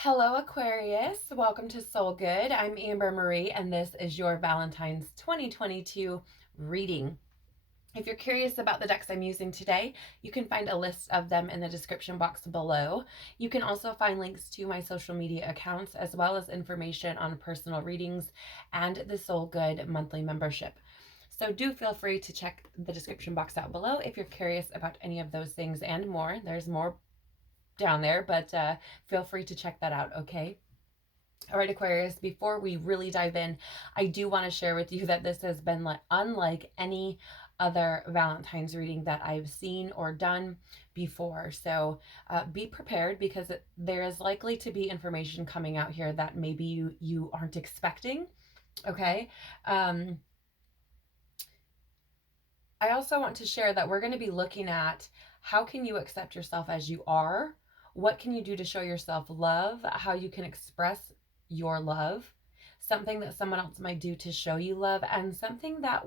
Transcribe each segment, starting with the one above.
Hello, Aquarius. Welcome to Soul Good. I'm Amber Marie, and this is your Valentine's 2022 reading. If you're curious about the decks I'm using today, you can find a list of them in the description box below. You can also find links to my social media accounts, as well as information on personal readings and the Soul Good monthly membership. So do feel free to check the description box out below if you're curious about any of those things and more. There's more down there, but feel free to check that out, okay? All right, Aquarius, before we really dive in, I do want to share with you that this has been unlike any other Valentine's reading that I've seen or done before. So be prepared, because there is likely to be information coming out here that maybe you aren't expecting, okay? I also want to share that we're going to be looking at how can you accept yourself as you are, what can you do to show yourself love, how you can express your love, something that someone else might do to show you love, and something that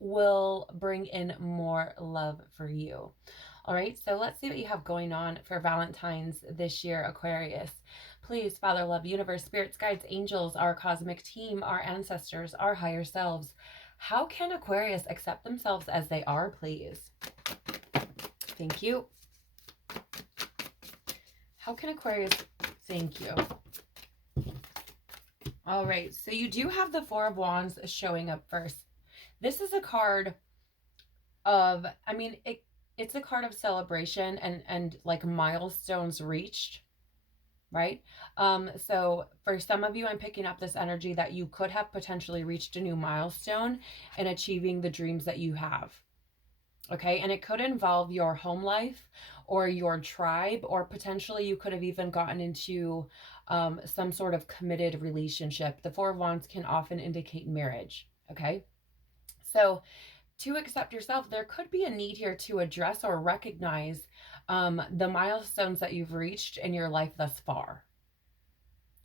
will bring in more love for you. All right, so let's see what you have going on for Valentine's this year, Aquarius. Please, Father, Love, Universe, Spirits, Guides, Angels, our cosmic team, our ancestors, our higher selves, how can Aquarius accept themselves as they are, please? Thank you. How can Aquarius, thank you. All right, so you do have the Four of Wands showing up first. This is a card of, it's a card of celebration and like milestones reached, right? So for some of you, I'm picking up this energy that you could have potentially reached a new milestone in achieving the dreams that you have. Okay, and it could involve your home life or your tribe, or potentially you could have even gotten into some sort of committed relationship. The Four of Wands can often indicate marriage. Okay, so to accept yourself, there could be a need here to address or recognize the milestones that you've reached in your life thus far,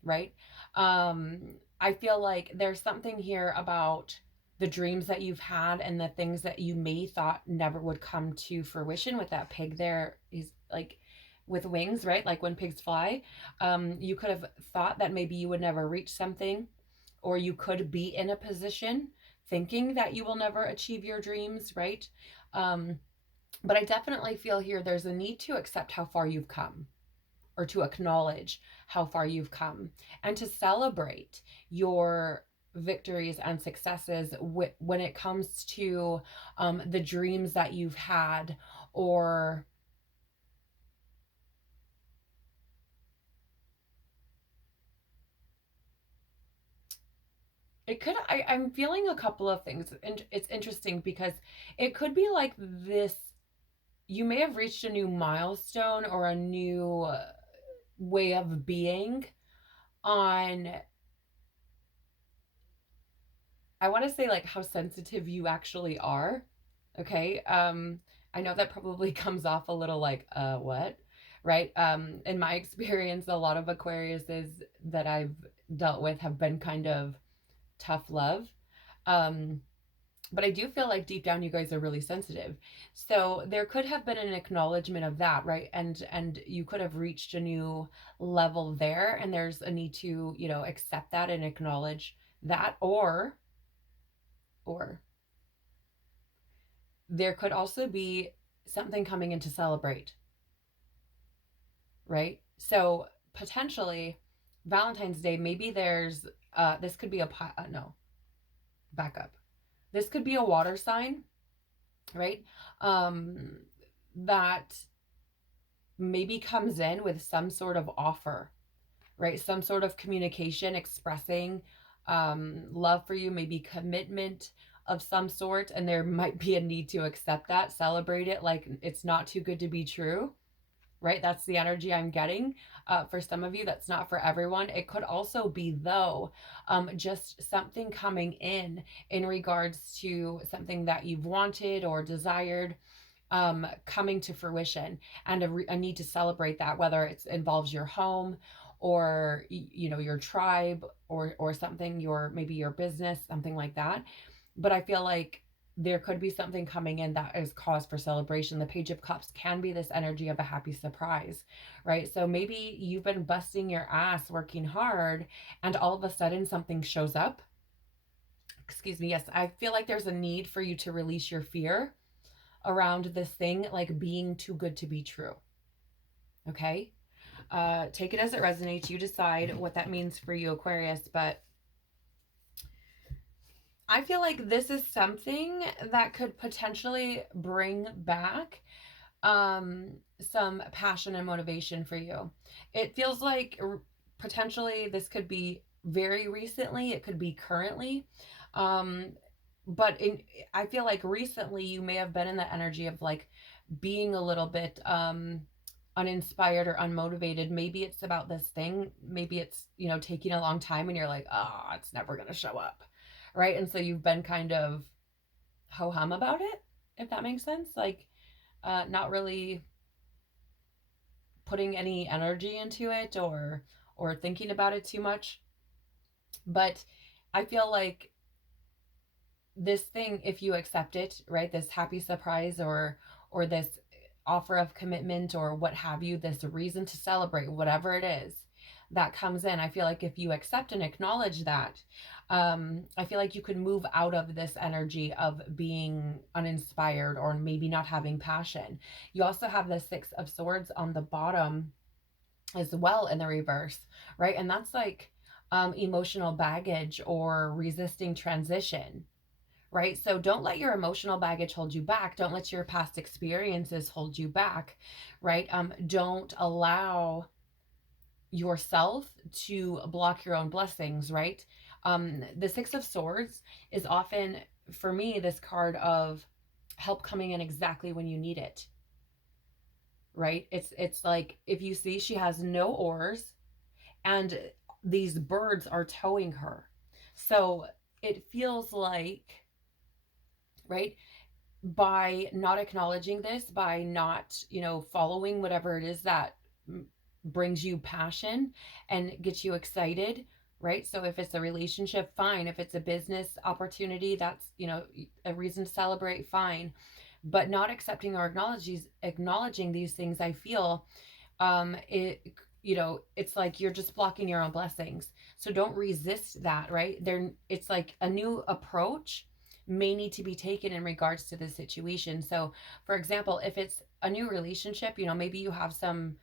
right? I feel like there's something here about the dreams that you've had and the things that you may thought never would come to fruition. With that pig there, is like with wings, right? Like when pigs fly, you could have thought that maybe you would never reach something, or you could be in a position thinking that you will never achieve your dreams, right? But I definitely feel here there's a need to accept how far you've come, or to acknowledge how far you've come, and to celebrate your victories and successes when it comes to the dreams that you've had, or it could, I'm feeling a couple of things, and it's interesting because it could be like this, you may have reached a new milestone or a new way of being on, I want to say, like, how sensitive you actually are. Okay. I know that probably comes off a little like, what? Right. In my experience, a lot of Aquariuses that I've dealt with have been kind of tough love. Um, but I do feel like deep down you guys are really sensitive. So there could have been an acknowledgement of that, right? And you could have reached a new level there, and there's a need to, accept that and acknowledge that, or there could also be something coming in to celebrate, right? So potentially Valentine's Day, maybe there's this could be a no, back up. This could be a water sign, right? That maybe comes in with some sort of offer, right? Some sort of communication expressing love for you, maybe commitment of some sort, and there might be a need to accept that, celebrate it, like it's not too good to be true, right? That's the energy I'm getting. For some of you, that's not for everyone. It could also be, though, just something coming in regards to something that you've wanted or desired, coming to fruition, and a need to celebrate that, whether it involves your home, or your tribe, or something, maybe your business, something like that. But I feel like there could be something coming in that is cause for celebration. The Page of Cups can be this energy of a happy surprise, right? So maybe you've been busting your ass working hard and all of a sudden something shows up. Excuse me. Yes, I feel like there's a need for you to release your fear around this thing, like being too good to be true. Okay? Take it as it resonates. You decide what that means for you, Aquarius. But I feel like this is something that could potentially bring back some passion and motivation for you. It feels like potentially this could be very recently, it could be currently. Um, but I feel like recently you may have been in the energy of like being a little bit uninspired or unmotivated. Maybe it's about this thing. Maybe it's, you know, taking a long time and you're like, oh, it's never going to show up. Right. And so you've been kind of ho hum about it, if that makes sense. Like, not really putting any energy into it or thinking about it too much. But I feel like this thing, if you accept it, right, this happy surprise or this offer of commitment or what have you, this reason to celebrate, whatever it is that comes in, I feel like if you accept and acknowledge that, I feel like you could move out of this energy of being uninspired or maybe not having passion. You also have the Six of Swords on the bottom as well in the reverse, right? And that's like emotional baggage or resisting transition, right? So don't let your emotional baggage hold you back. Don't let your past experiences hold you back, right? Don't allow yourself to block your own blessings, right? The Six of Swords is often, for me, this card of help coming in exactly when you need it, right? It's like if you see she has no oars and these birds are towing her. So it feels like, right, by not acknowledging this, by not, you know, following whatever it is that brings you passion and gets you excited, right? So if it's a relationship, fine. If it's a business opportunity, that's, you know, a reason to celebrate, fine. But not accepting or acknowledging these things, I feel, it, you know, it's like you're just blocking your own blessings. So don't resist that, right? There, it's like a new approach may need to be taken in regards to the situation. So for example, if it's a new relationship, you know, maybe you have some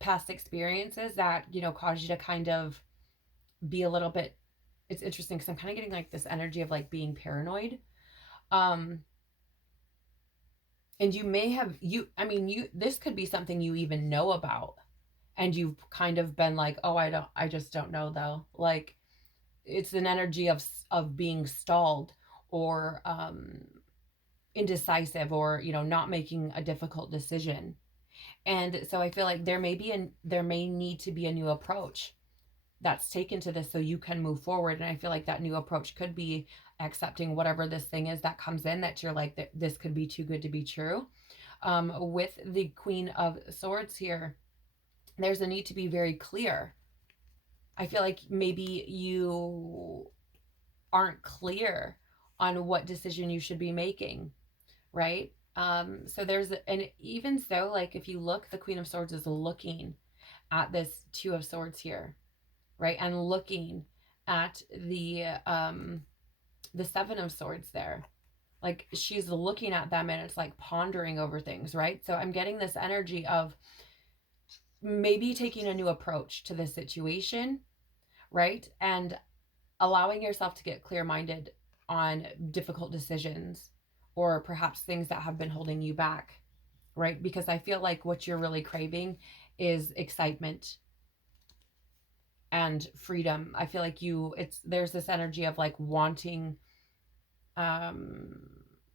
past experiences that, you know, cause you to kind of be a little bit, it's interesting because I'm kind of getting like this energy of like being paranoid. um and you may have, I mean, this could be something you even know about and you've kind of been like, oh, I just don't know though. Like it's an energy of being stalled or indecisive or, you know, not making a difficult decision. And so I feel like there may need to be a new approach that's taken to this so you can move forward. And I feel like that new approach could be accepting whatever this thing is that comes in that you're like, this could be too good to be true. With the Queen of Swords here, there's a need to be very clear. I feel like maybe you aren't clear on what decision you should be making, right? So there's, and even so, like if you look, the Queen of Swords is looking at this Two of Swords here, right? And looking at the Seven of Swords there. Like she's looking at them and it's like pondering over things, right? So I'm getting this energy of maybe taking a new approach to this situation, right? And allowing yourself to get clear-minded on difficult decisions or perhaps things that have been holding you back, right? Because I feel like what you're really craving is excitement and freedom. I feel like there's this energy of like um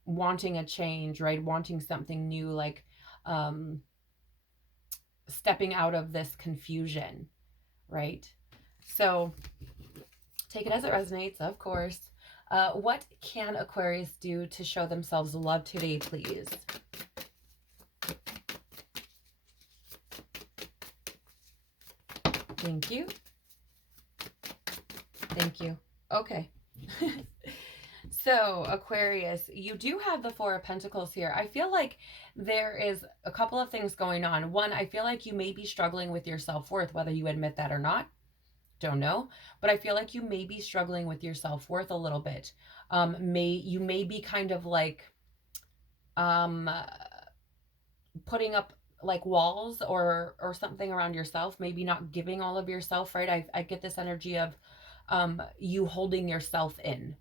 wanting a change, right? Wanting something new, like stepping out of this confusion, right? So take it as it resonates, of course. What can Aquarius do to show themselves love today, please? Thank you. Thank you. Okay. So, Aquarius, you do have the Four of Pentacles here. I feel like there is a couple of things going on. One, I feel like you may be struggling with your self-worth, whether you admit that or not. Don't know. But I feel like you may be struggling with your self-worth a little bit. You may be kind of like um, putting up like walls or something around yourself, maybe not giving all of yourself, right? I get this energy of you holding yourself in,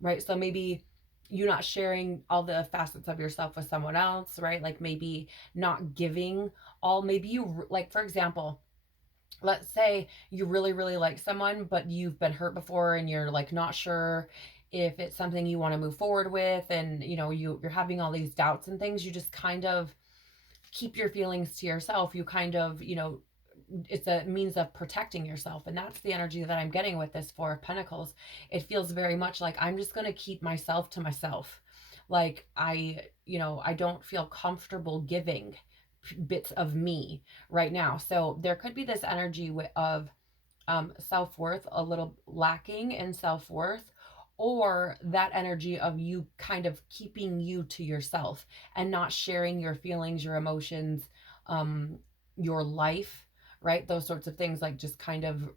right? So maybe you not sharing all the facets of yourself with someone else, right? Like maybe not giving all, maybe you, like, for example, let's say you really, really like someone, but you've been hurt before and you're like not sure if it's something you want to move forward with. And, you know, you're having all these doubts and things. You just kind of keep your feelings to yourself. You kind of, you know, it's a means of protecting yourself, and that's the energy that I'm getting with this Four of Pentacles. It feels very much like I'm just going to keep myself to myself. Like I don't feel comfortable giving bits of me right now. So there could be this energy of self-worth, a little lacking in self-worth, or that energy of you kind of keeping you to yourself and not sharing your feelings, your emotions, your life, right? Those sorts of things, like just kind of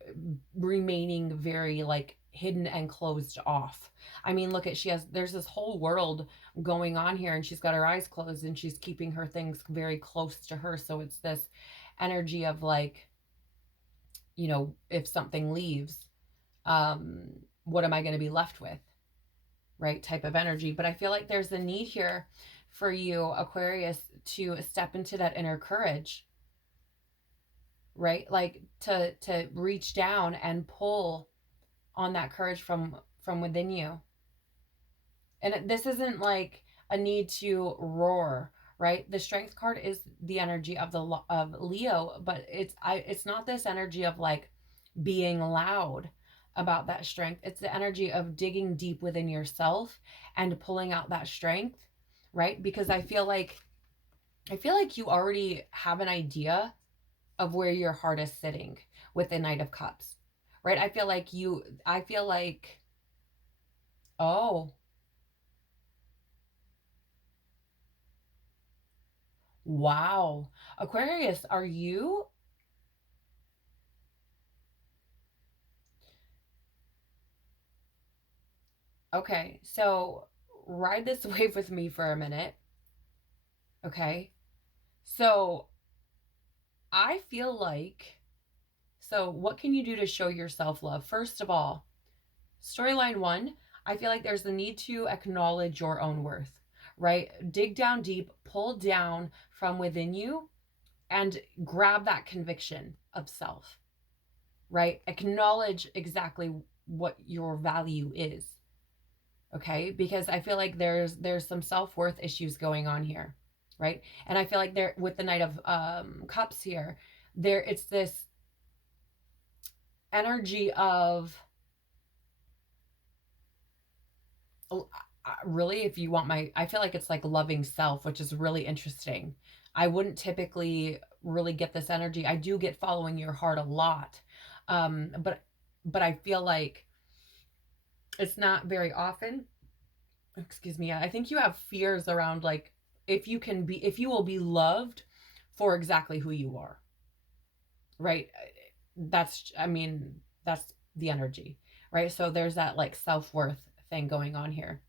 remaining very like hidden and closed off. I mean, look at, there's this whole world going on here, and she's got her eyes closed and she's keeping her things very close to her. So it's this energy of like, you know, if something leaves, what am I going to be left with? Right? Type of energy. But I feel like there's a need here for you, Aquarius, to step into that inner courage, right? Like to reach down and pull on that courage from within you. And this isn't like a need to roar, right? The Strength card is the energy of Leo, but it's not this energy of like being loud about that strength. It's the energy of digging deep within yourself and pulling out that strength, right? Because I feel like you already have an idea of where your heart is sitting with the Knight of Cups, right? I feel like, oh, wow. Aquarius, are you? Okay, so ride this wave with me for a minute. Okay. So I feel like, so what can you do to show your self-love? First of all, storyline one, I feel like there's the need to acknowledge your own worth, right? Dig down deep, pull down from within you, and grab that conviction of self, right? Acknowledge exactly what your value is, okay? Because I feel like there's some self-worth issues going on here, right? And I feel like there, with the Knight of Cups here, it's this energy of, really, if you want I feel like it's like loving self, which is really interesting. I wouldn't typically really get this energy. I do get following your heart a lot. But I feel like it's not very often. Excuse me. I think you have fears around like if you will be loved for exactly who you are. Right? I mean, that's the energy, right? So there's that like self-worth thing going on here.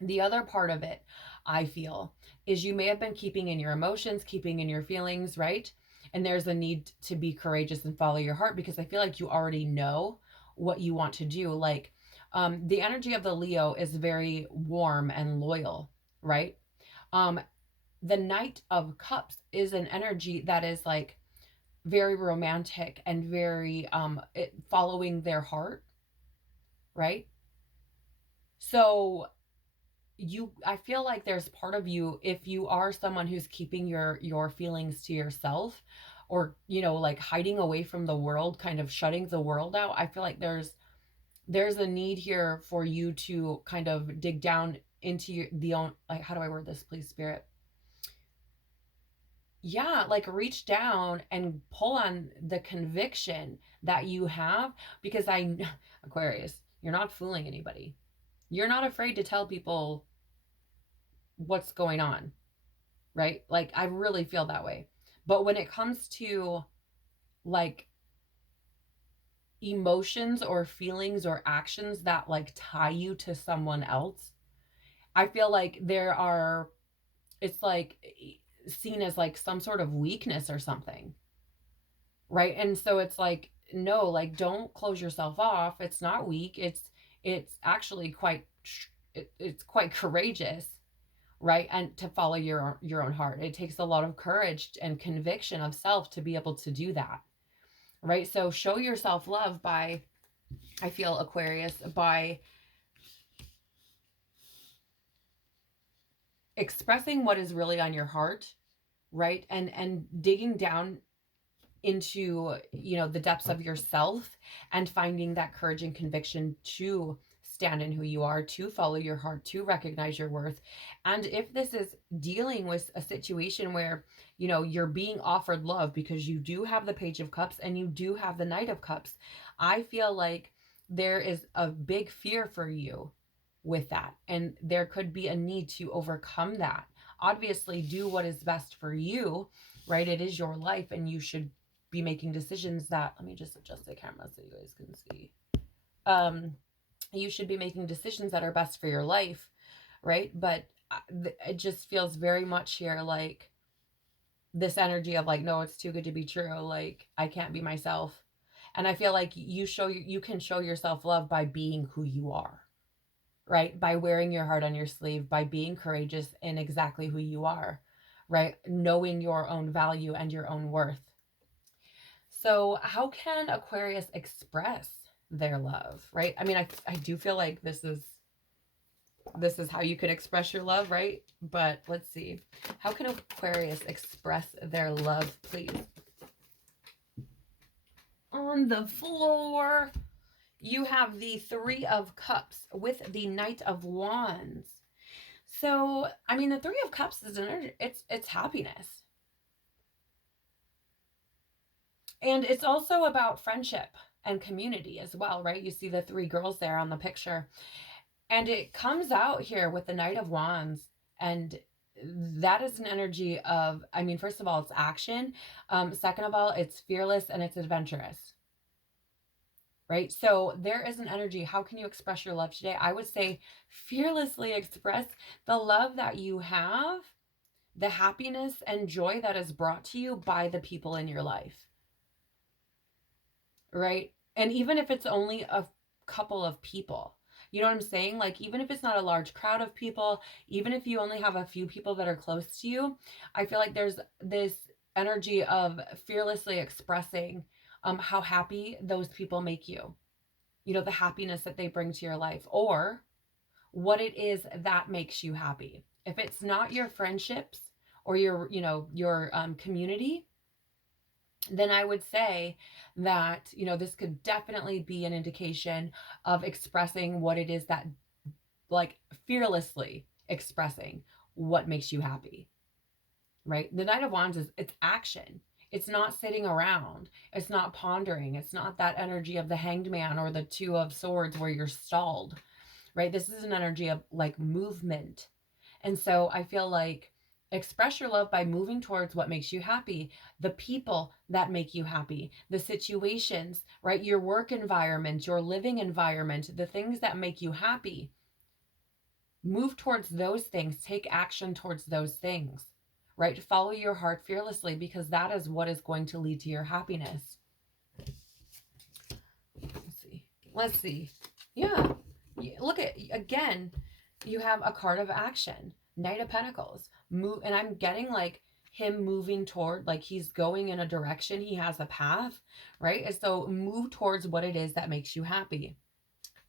The other part of it, I feel, is you may have been keeping in your emotions, keeping in your feelings, right? And there's a need to be courageous and follow your heart, because I feel like you already know what you want to do. Like, the energy of the Leo is very warm and loyal, right? Um, the Knight of Cups is an energy that is like very romantic and very following their heart, right? So I feel like there's part of you, if you are someone who's keeping your feelings to yourself, or you know, like hiding away from the world, kind of shutting the world out, I feel like there's a need here for you to kind of dig down into the own, like, how do I word this, please, Spirit? Yeah, like reach down and pull on the conviction that you have, because Aquarius, you're not fooling anybody. You're not afraid to tell people what's going on, right? Like, I really feel that way. But when it comes to like emotions or feelings or actions that like tie you to someone else, I feel like it's like seen as like some sort of weakness or something, right? And so it's like, no, like, don't close yourself off. It's not weak. It's actually it's quite courageous, right? And to follow your own heart. It takes a lot of courage and conviction of self to be able to do that, right? So show yourself love by, I feel, Aquarius, by expressing what is really on your heart, right? And digging down into, the depths of yourself and finding that courage and conviction to stand in who you are, to follow your heart, to recognize your worth. And if this is dealing with a situation where, you're being offered love, because you do have the Page of Cups and you do have the Knight of Cups, I feel like there is a big fear for you with that. And there could be a need to overcome that. Obviously, do what is best for you, right? It is your life, and you should be making decisions that, let me just adjust the camera so you guys can see. You should be making decisions that are best for your life, right? But it just feels very much here like this energy of like, no, it's too good to be true. Like, I can't be myself. And I feel like you can show yourself love by being who you are, right? By wearing your heart on your sleeve, by being courageous in exactly who you are, right? Knowing your own value and your own worth. So, how can Aquarius express their love, right? I mean, I do feel like this is how you could express your love, right? But let's see. How can Aquarius express their love, please? On the floor, you have the Three of Cups with the Knight of Wands. So, I mean, the Three of Cups is it's happiness. And it's also about friendship and community as well, right? You see the three girls there on the picture. And it comes out here with the Knight of Wands. And that is an energy of, I mean, first of all, it's action. Second of all, it's fearless and it's adventurous, right? So there is an energy. How can you express your love today? I would say fearlessly express the love that you have, the happiness and joy that is brought to you by the people in your life, right? And even if it's only a couple of people, you know what I'm saying? Like, even if it's not a large crowd of people, even if you only have a few people that are close to you, I feel like there's this energy of fearlessly expressing how happy those people make you, the happiness that they bring to your life, or what it is that makes you happy. If it's not your friendships or your community, then I would say that, this could definitely be an indication of expressing what it is that, like, fearlessly expressing what makes you happy, right? The Knight of Wands it's action. It's not sitting around. It's not pondering. It's not that energy of the Hanged Man or the Two of Swords where you're stalled, right? This is an energy of like movement. And so I feel like express your love by moving towards what makes you happy, the people that make you happy, the situations, right? Your work environment, your living environment, the things that make you happy. Move towards those things, take action towards those things, right? Follow your heart fearlessly, because that is what is going to lead to your happiness. Let's see. Yeah. Look at, again, you have a card of action, Knight of Pentacles. Move, and I'm getting like him moving toward, like he's going in a direction, he has a path, right? And so move towards what it is that makes you happy.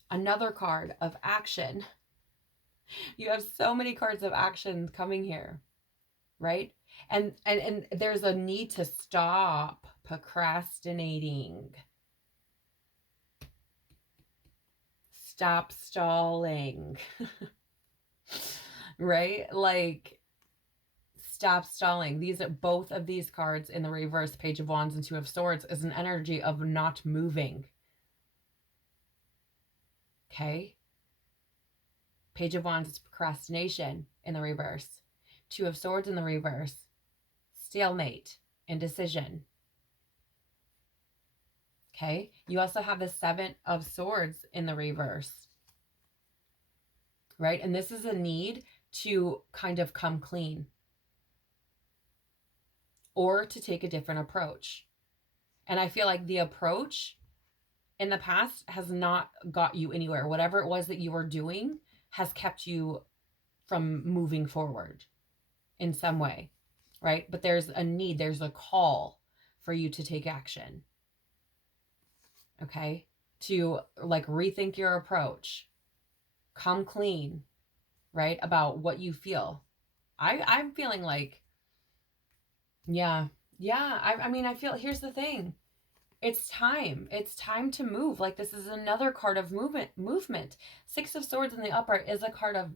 Another card of action. You have so many cards of action coming here, right? And there's a need to stop procrastinating. Stop stalling. Right? Like, stop stalling. Both of these cards in the reverse, Page of Wands and Two of Swords, is an energy of not moving. Okay? Page of Wands is procrastination in the reverse. Two of Swords in the reverse. Stalemate, indecision. Okay, you also have the Seven of Swords in the reverse, right? And this is a need to kind of come clean or to take a different approach. And I feel like the approach in the past has not got you anywhere. Whatever it was that you were doing has kept you from moving forward in some way, right? But there's a need, there's a call for you to take action. Okay? To like rethink your approach. Come clean, right? About what you feel. I'm feeling like, yeah. I mean, I feel, here's the thing. It's time. It's time to move. Like, this is another card of movement. Six of Swords in the upright is a card of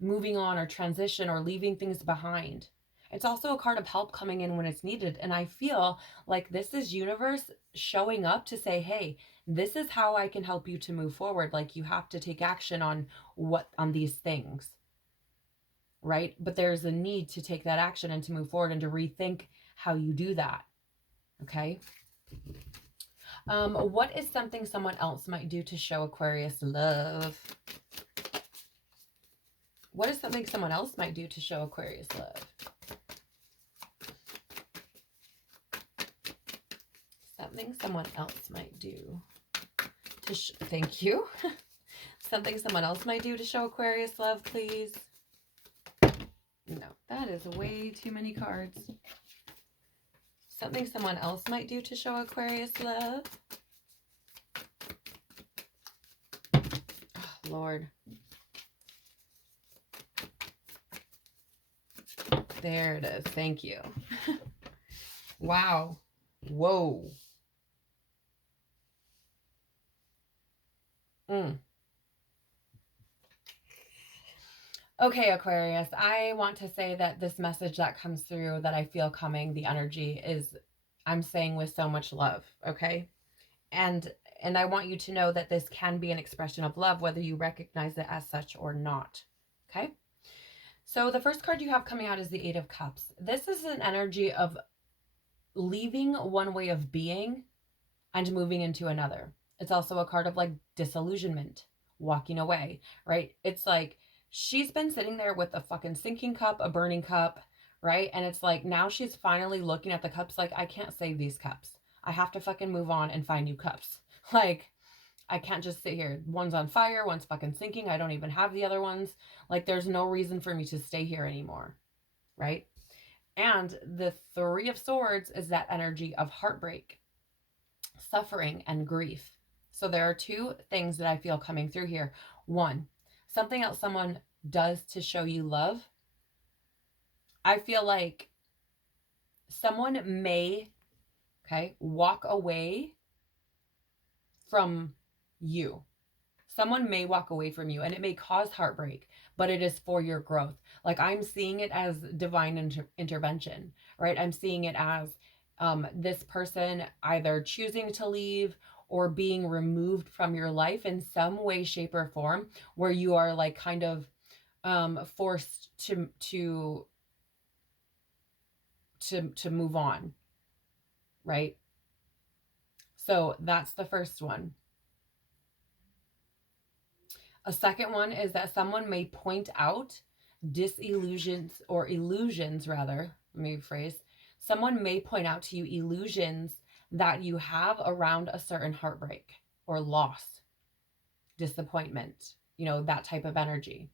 moving on or transition or leaving things behind. It's also a card of help coming in when it's needed. And I feel like this is universe showing up to say, hey, this is how I can help you to move forward. Like, you have to take action on these things, right? But there's a need to take that action and to move forward and to rethink how you do that. Okay. What is something someone else might do to show Aquarius love? What is something someone else might do to show Aquarius love? Something someone else might do to thank you. Something someone else might do to show Aquarius love, please. No, that is way too many cards. Something someone else might do to show Aquarius love. Oh, Lord. There it is. Thank you. Wow. Whoa. Okay, Aquarius, I want to say that this message that comes through that I feel coming, the energy is, I'm saying with so much love, okay? And I want you to know that this can be an expression of love, whether you recognize it as such or not, okay? So the first card you have coming out is the Eight of Cups. This is an energy of leaving one way of being and moving into another. It's also a card of like disillusionment, walking away, right? It's like, she's been sitting there with a fucking sinking cup, a burning cup, right? And it's like, now she's finally looking at the cups like, I can't save these cups. I have to fucking move on and find new cups. Like, I can't just sit here. One's on fire, one's fucking sinking. I don't even have the other ones. Like, there's no reason for me to stay here anymore, right? And the Three of Swords is that energy of heartbreak, suffering, and grief. So there are two things that I feel coming through here. One, something else someone does to show you love. I feel like someone may, walk away from you. Someone may walk away from you and it may cause heartbreak, but it is for your growth. Like, I'm seeing it as divine intervention, right? I'm seeing it as this person either choosing to leave or being removed from your life in some way, shape, or form, where you are like kind of forced to move on, right? So that's the first one. A second one is that someone may point out disillusions or illusions, rather, let me rephrase. Someone may point out to you illusions that you have around a certain heartbreak or loss, disappointment, you know, that type of energy.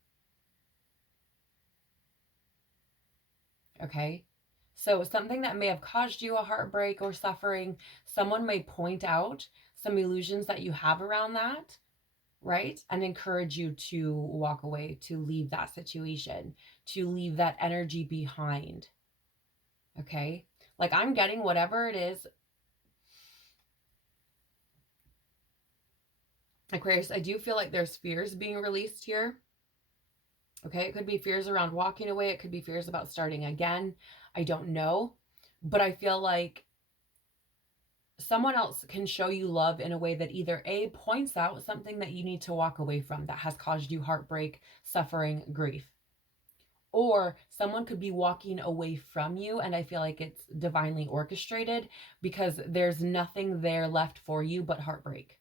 Okay? So something that may have caused you a heartbreak or suffering, someone may point out some illusions that you have around that, right? And encourage you to walk away, to leave that situation, to leave that energy behind. Okay? Like, I'm getting whatever it is. Aquarius, I do feel like there's fears being released here. Okay? It could be fears around walking away. It could be fears about starting again. I don't know. But I feel like someone else can show you love in a way that either A, points out something that you need to walk away from that has caused you heartbreak, suffering, grief. Or someone could be walking away from you, and I feel like it's divinely orchestrated because there's nothing there left for you but heartbreak.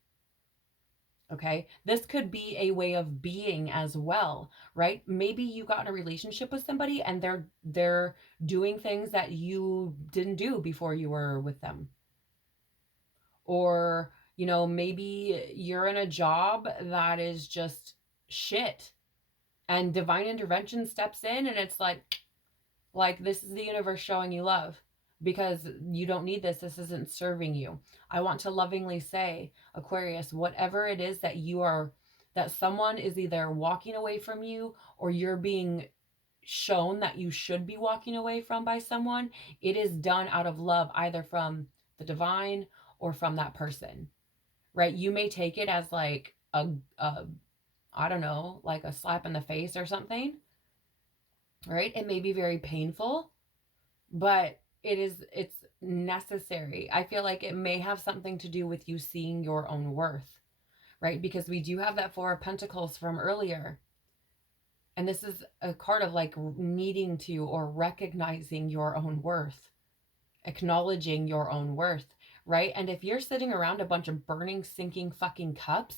Okay, this could be a way of being as well, right? Maybe you got in a relationship with somebody and they're doing things that you didn't do before you were with them. Or, maybe you're in a job that is just shit, and divine intervention steps in and it's like this is the universe showing you love because you don't need this. This isn't serving you. I want to lovingly say, Aquarius, whatever it is that someone is either walking away from you or you're being shown that you should be walking away from by someone, it is done out of love, either from the divine or from that person, right? You may take it as like a I don't know, like a slap in the face or something, right? It may be very painful, but it's necessary. I feel like it may have something to do with you seeing your own worth, right? Because we do have that Four of Pentacles from earlier. And this is a card of like needing to or recognizing your own worth, acknowledging your own worth, right? And if you're sitting around a bunch of burning, sinking fucking cups,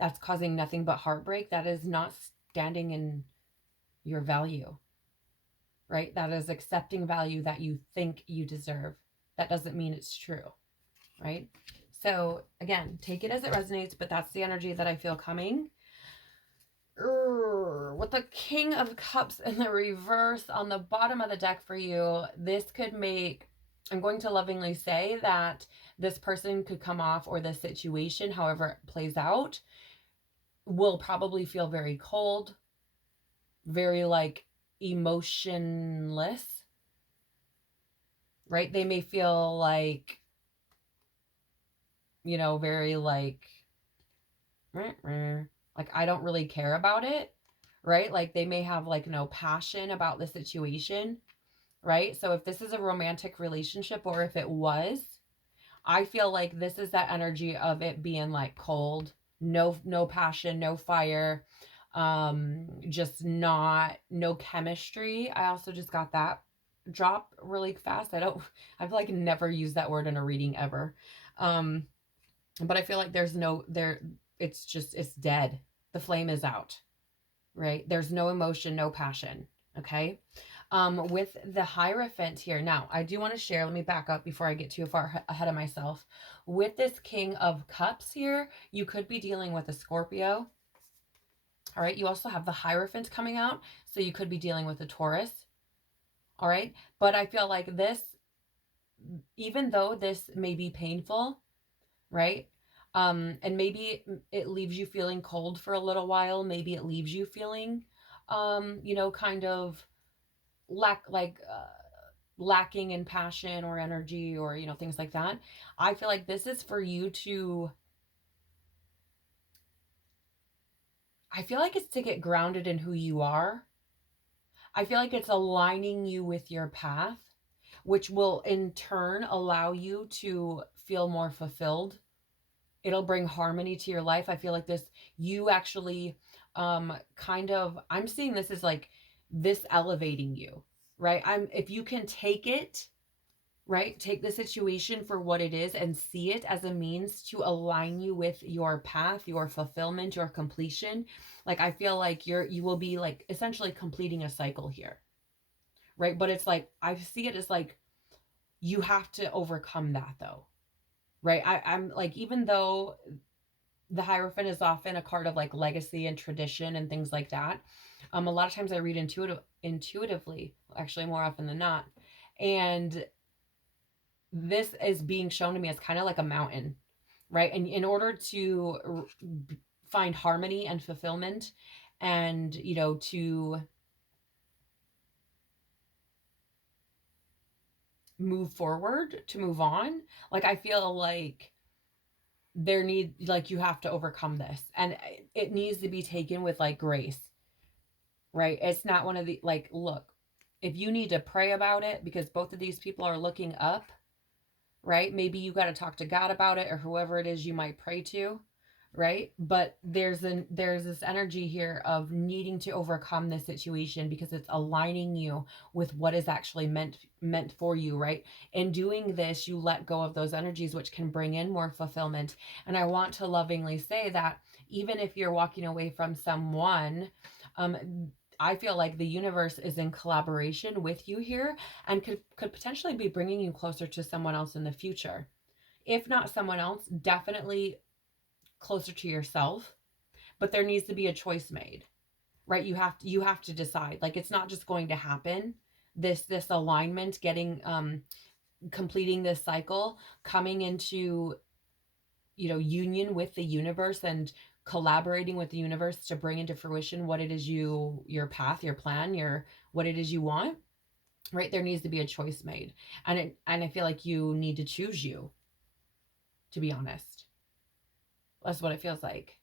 that's causing nothing but heartbreak, that is not standing in your value, right? That is accepting value that you think you deserve. That doesn't mean it's true, right? So again, take it as it resonates, but that's the energy that I feel coming. With the King of Cups in the reverse on the bottom of the deck for you, this could make, I'm going to lovingly say that this person could come off, or the situation, however it plays out, will probably feel very cold, very like emotionless, right? They may feel like, very like I don't really care about it, right? Like they may have like no passion about the situation, right? So if this is a romantic relationship, or if it was, I feel like this is that energy of it being like cold, no passion, no fire, just no chemistry. I also just got that drop really fast. I've like never used that word in a reading ever. But I feel like it's dead. The flame is out, right? There's no emotion, no passion. Okay. With the Hierophant here. Now, I do want to share, let me back up before I get too far ahead of myself. With this King of Cups here, you could be dealing with a Scorpio. All right. You also have the Hierophant coming out, so you could be dealing with a Taurus. All right. But I feel like this, even though this may be painful, right? And maybe it leaves you feeling cold for a little while. Maybe it leaves you feeling, kind of lacking in passion or energy, or, things like that. I feel like this is for you to, I feel like it's to get grounded in who you are. I feel like it's aligning you with your path, which will in turn allow you to feel more fulfilled. It'll bring harmony to your life. I feel like you actually, I'm seeing this as like this elevating you, right? If you can take it, right? Take the situation for what it is and see it as a means to align you with your path, your fulfillment, your completion. Like, I feel like you will be like essentially completing a cycle here, right? But it's like, I see it as like, you have to overcome that though, right? I'm like, even though the Hierophant is often a card of like legacy and tradition and things like that, a lot of times I read intuitively, actually more often than not. And this is being shown to me as kind of like a mountain, right? And in order to find harmony and fulfillment, and, to move forward, to move on, like, I feel like you have to overcome this, and it needs to be taken with like grace, right? It's not one of the, like, look, if you need to pray about it because both of these people are looking up, right? Maybe you got to talk to God about it or whoever it is you might pray to, right? But there's this energy here of needing to overcome this situation because it's aligning you with what is actually meant for you, right? In doing this, you let go of those energies, which can bring in more fulfillment. And I want to lovingly say that even if you're walking away from someone, I feel like the universe is in collaboration with you here and could potentially be bringing you closer to someone else in the future. If not someone else, definitely closer to yourself, but there needs to be a choice made, right? You have to decide. Like, it's not just going to happen. This alignment, getting completing this cycle, coming into, union with the universe and collaborating with the universe to bring into fruition what it is your path, your plan, what it is you want, right? There needs to be a choice made. And I feel like you need to choose you, to be honest. That's what it feels like.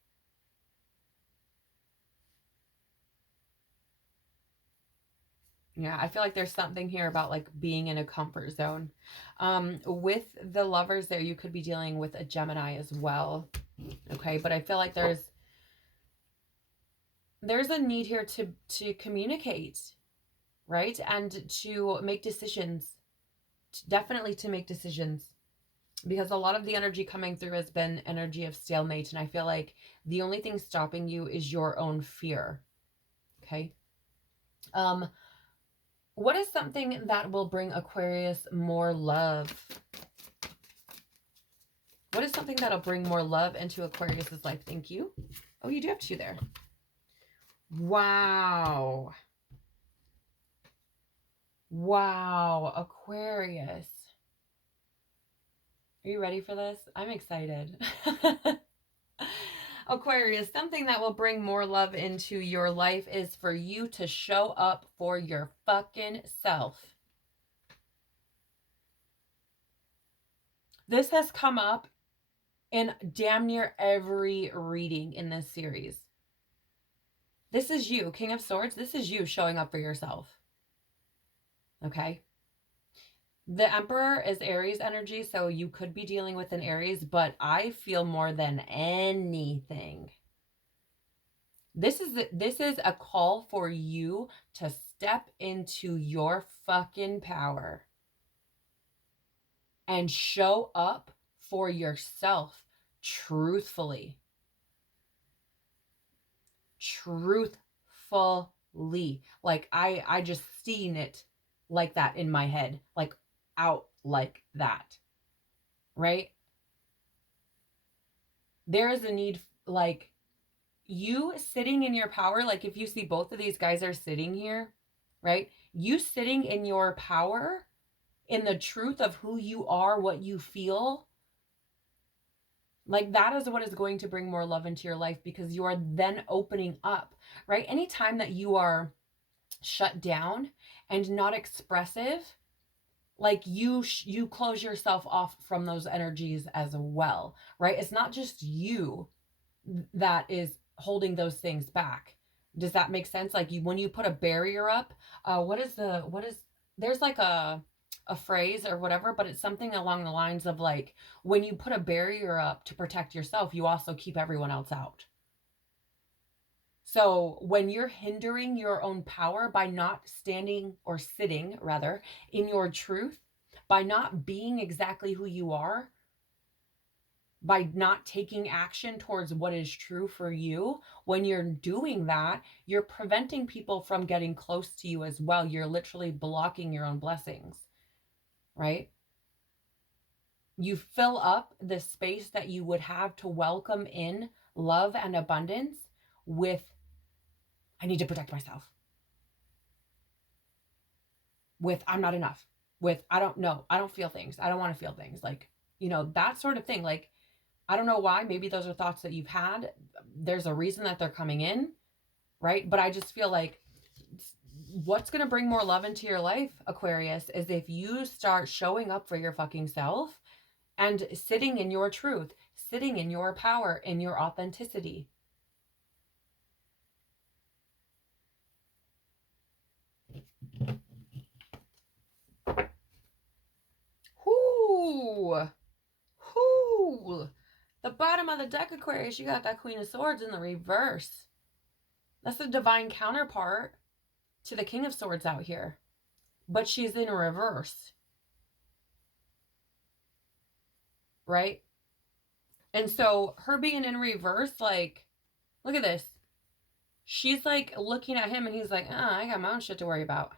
Yeah, I feel like there's something here about like being in a comfort zone. With the lovers there, you could be dealing with a Gemini as well. Okay, but I feel like there's a need here to communicate, right? And to make decisions. Definitely to make decisions. Because a lot of the energy coming through has been energy of stalemate, and I feel like the only thing stopping you is your own fear. Okay. What is something that will bring Aquarius more love? What is something that'll bring more love into Aquarius's life? Thank you. Oh, you do have two there. Wow. Wow, Aquarius. Are you ready for this? I'm excited. Aquarius, something that will bring more love into your life is for you to show up for your fucking self. This has come up in damn near every reading in this series. This is you, King of Swords. This is you showing up for yourself. Okay? The Emperor is Aries energy, so you could be dealing with an Aries, but I feel more than anything, this is a call for you to step into your fucking power and show up for yourself truthfully. Truthfully. Like I just seen it like that in my head, like out like that. Right? There is a need, like, you sitting in your power. Like, if you see both of these guys are sitting here, right? You sitting in your power, in the truth of who you are, what you feel, like that is what is going to bring more love into your life, because you are then opening up, right? Anytime that you are shut down and not expressive, like you close yourself off from those energies as well, right? It's not just you that is holding those things back. Does that make sense? Like, when you put a barrier up, there's like a phrase or whatever, but it's something along the lines of like, when you put a barrier up to protect yourself, you also keep everyone else out. So when you're hindering your own power by not standing, or sitting rather, in your truth, by not being exactly who you are, by not taking action towards what is true for you, when you're doing that, you're preventing people from getting close to you as well. You're literally blocking your own blessings, right? You fill up the space that you would have to welcome in love and abundance with, I need to protect myself, with, I'm not enough, with, I don't know, I don't feel things, I don't want to feel things, like, that sort of thing. Like, I don't know why. Maybe those are thoughts that you've had. There's a reason that they're coming in, right? But I just feel like what's going to bring more love into your life, Aquarius, is if you start showing up for your fucking self and sitting in your truth, sitting in your power, in your authenticity. Whoo! Ooh. Ooh. The bottom of the deck, Aquarius, you got that Queen of Swords in the reverse. That's the divine counterpart to the King of Swords out here. But she's in reverse. Right? And so her being in reverse, like, look at this. She's like looking at him and he's like, I got my own shit to worry about.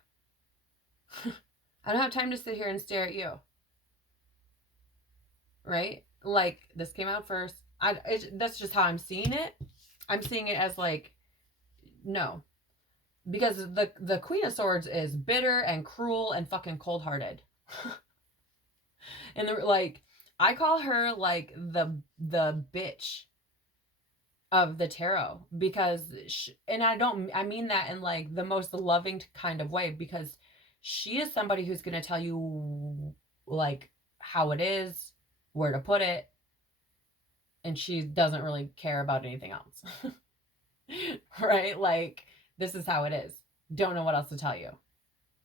I don't have time to sit here and stare at you. Right? Like, this came out first. That's just how I'm seeing it. I'm seeing it as like, no. Because the Queen of Swords is bitter and cruel and fucking cold-hearted. And like, I call her like the bitch of the tarot, because and I mean that in like the most loving kind of way, because she is somebody who's going to tell you like how it is, where to put it, and she doesn't really care about anything else. Right? Like, this is how it is. Don't know what else to tell you.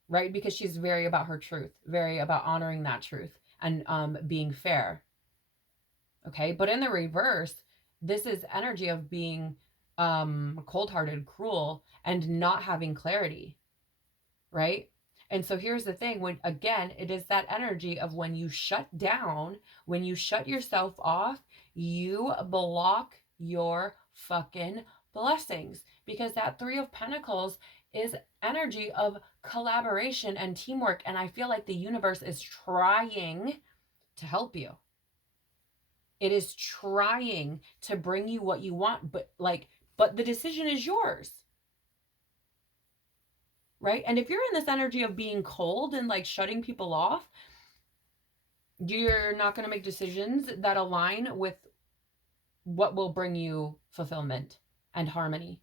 Right? Because she's very about her truth, very about honoring that truth and being fair. Okay? But in the reverse, this is energy of being cold-hearted, cruel, and not having clarity. Right? And so here's the thing, when again, it is that energy of when you shut down, when you shut yourself off, you block your fucking blessings, because that Three of Pentacles is energy of collaboration and teamwork. And I feel like the universe is trying to help you. It is trying to bring you what you want, but the decision is yours. Right? And if you're in this energy of being cold and like shutting people off, you're not going to make decisions that align with what will bring you fulfillment and harmony.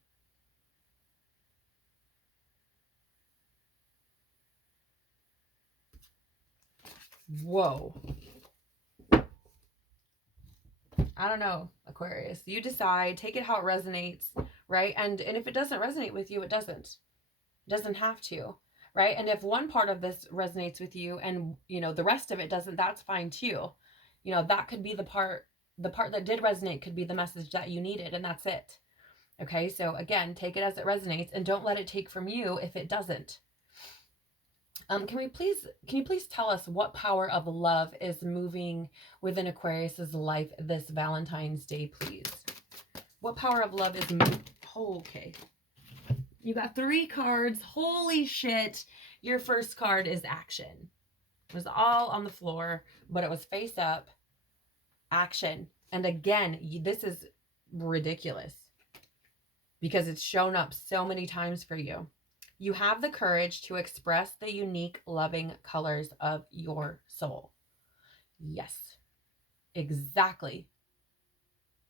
Whoa. I don't know, Aquarius. You decide, take it how it resonates, right? And if it doesn't resonate with you, it doesn't. It doesn't have to, right? And if one part of this resonates with you and, the rest of it doesn't, that's fine too. That could be the part that did resonate could be the message that you needed, and that's it. Okay, so again, take it as it resonates and don't let it take from you if it doesn't. Can you please tell us what power of love is moving within Aquarius's life this Valentine's Day, please? What power of love is moving? Oh, okay. You got 3 cards. Holy shit. Your first card is action. It was all on the floor, but it was face up. Action. And again, this is ridiculous because it's shown up so many times for you. You have the courage to express the unique, loving colors of your soul. Yes, exactly.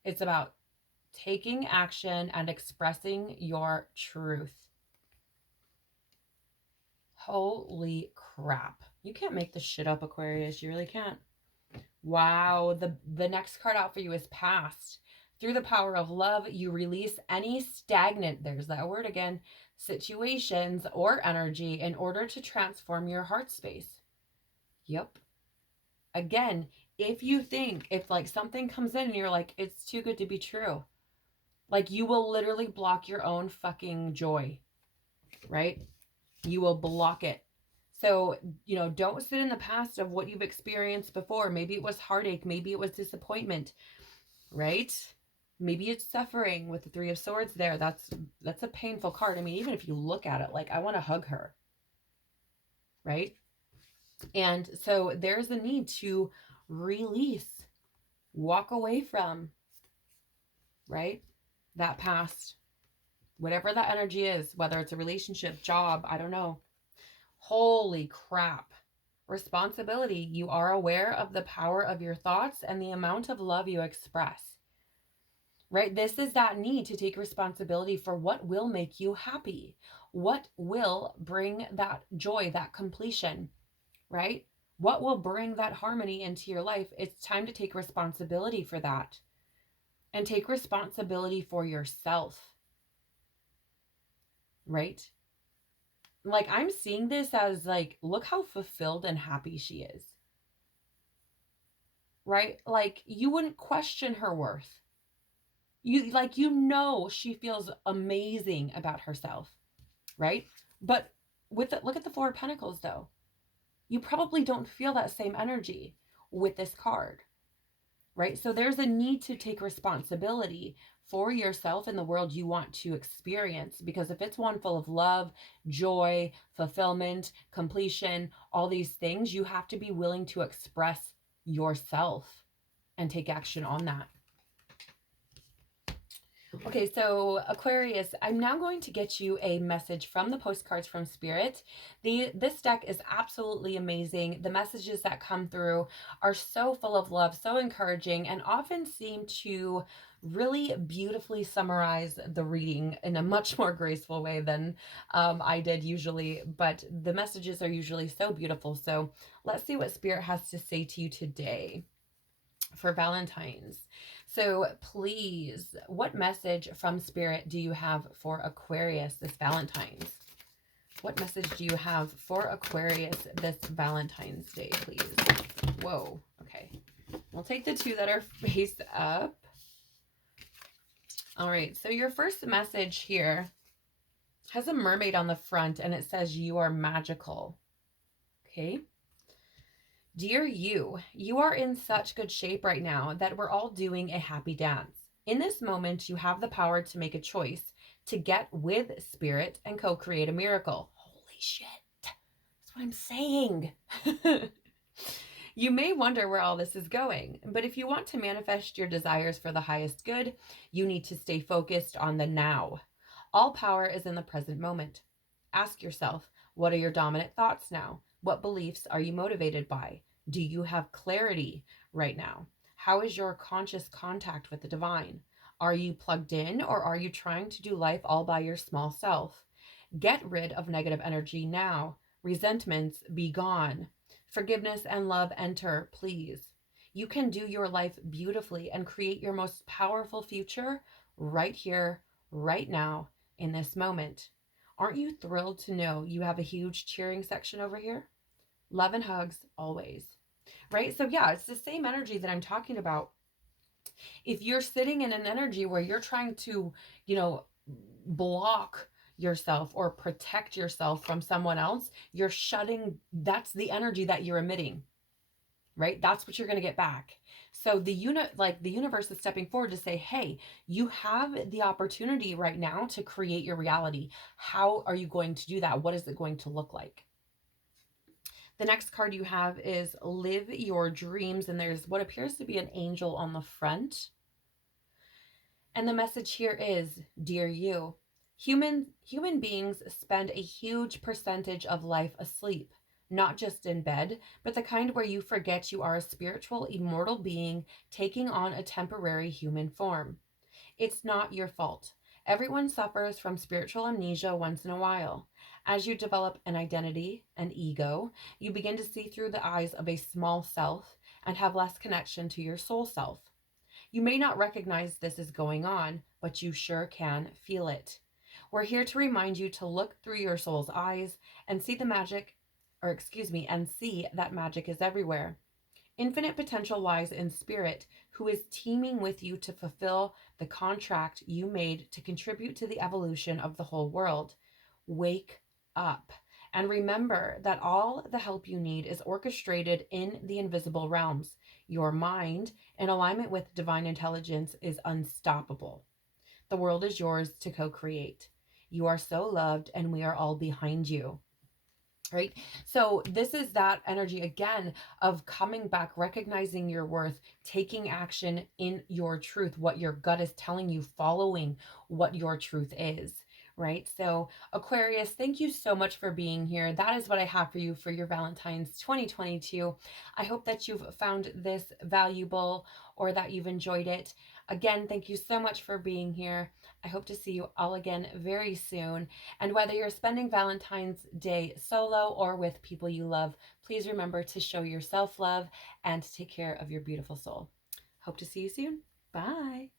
It's about taking action and expressing your truth. Holy crap. You can't make this shit up, Aquarius. You really can't. Wow. The next card out for you is past. Through the power of love, you release any stagnant, there's that word again, situations or energy in order to transform your heart space. Yep. Again, if like something comes in and you're like, it's too good to be true, like you will literally block your own fucking joy, right? You will block it. So, don't sit in the past of what you've experienced before. Maybe it was heartache. Maybe it was disappointment, right? Maybe it's suffering with the 3 of Swords there. That's a painful card. I mean, even if you look at it, like, I want to hug her, right? And so there's the need to release, walk away from, right? That past, whatever that energy is, whether it's a relationship, job, I don't know. Holy crap. Responsibility. You are aware of the power of your thoughts and the amount of love you express. Right? This is that need to take responsibility for what will make you happy. What will bring that joy, that completion, right? What will bring that harmony into your life? It's time to take responsibility for that. And take responsibility for yourself. Right? Like, I'm seeing this as like, look how fulfilled and happy she is. right? Like, you wouldn't question her worth. You she feels amazing about herself, right? But look at the Four of Pentacles though. You probably don't feel that same energy with this card, right? So there's a need to take responsibility for yourself in the world you want to experience, because if it's one full of love, joy, fulfillment, completion, all these things, you have to be willing to express yourself and take action on that. Okay, so Aquarius, I'm now going to get you a message from the Postcards from Spirit. This deck is absolutely amazing. The messages that come through are so full of love, so encouraging, and often seem to really beautifully summarize the reading in a much more graceful way than I did usually. But the messages are usually so beautiful. So let's see what Spirit has to say to you today for Valentine's. So please, what message from Spirit do you have for Aquarius this Valentine's? What message do you have for Aquarius this Valentine's Day, please? Whoa, okay. We'll take the two that are face up. All right, so your first message here has a mermaid on the front, and it says, you are magical. Okay. Dear you, you are in such good shape right now that we're all doing a happy dance. In this moment, you have the power to make a choice, to get with Spirit and co-create a miracle. Holy shit. That's what I'm saying. You may wonder where all this is going, but if you want to manifest your desires for the highest good, you need to stay focused on the now. All power is in the present moment. Ask yourself, what are your dominant thoughts now? What beliefs are you motivated by? Do you have clarity right now? How is your conscious contact with the divine? Are you plugged in, or are you trying to do life all by your small self? Get rid of negative energy now. Resentments be gone. Forgiveness and love enter, please. You can do your life beautifully and create your most powerful future right here, right now, in this moment. Aren't you thrilled to know you have a huge cheering section over here? Love and hugs always. Right? So yeah, it's the same energy that I'm talking about. If you're sitting in an energy where you're trying to, block yourself or protect yourself from someone else, you're shutting, that's the energy that you're emitting. Right? That's what you're going to get back. So the universe is stepping forward to say, hey, you have the opportunity right now to create your reality. How are you going to do that? What is it going to look like? The next card you have is Live Your Dreams, and there's what appears to be an angel on the front. And the message here is, dear you, human beings spend a huge percentage of life asleep, not just in bed, but the kind where you forget you are a spiritual, immortal being taking on a temporary human form. It's not your fault. Everyone suffers from spiritual amnesia once in a while. As you develop an identity, an ego, you begin to see through the eyes of a small self and have less connection to your soul self. You may not recognize this is going on, but you sure can feel it. We're here to remind you to look through your soul's eyes and see and see that magic is everywhere. Infinite potential lies in Spirit, who is teaming with you to fulfill the contract you made to contribute to the evolution of the whole world. Wake up and remember that all the help you need is orchestrated in the invisible realms. Your mind, in alignment with divine intelligence, is unstoppable. The world is yours to co-create. You are so loved, and we are all behind you. Right? So this is that energy again of coming back, recognizing your worth, taking action in your truth, what your gut is telling you, following what your truth is. Right? So Aquarius, thank you so much for being here. That is what I have for you for your Valentine's 2022. I hope that you've found this valuable or that you've enjoyed it. Again, thank you so much for being here. I hope to see you all again very soon. And whether you're spending Valentine's Day solo or with people you love, please remember to show your self-love and take care of your beautiful soul. Hope to see you soon. Bye.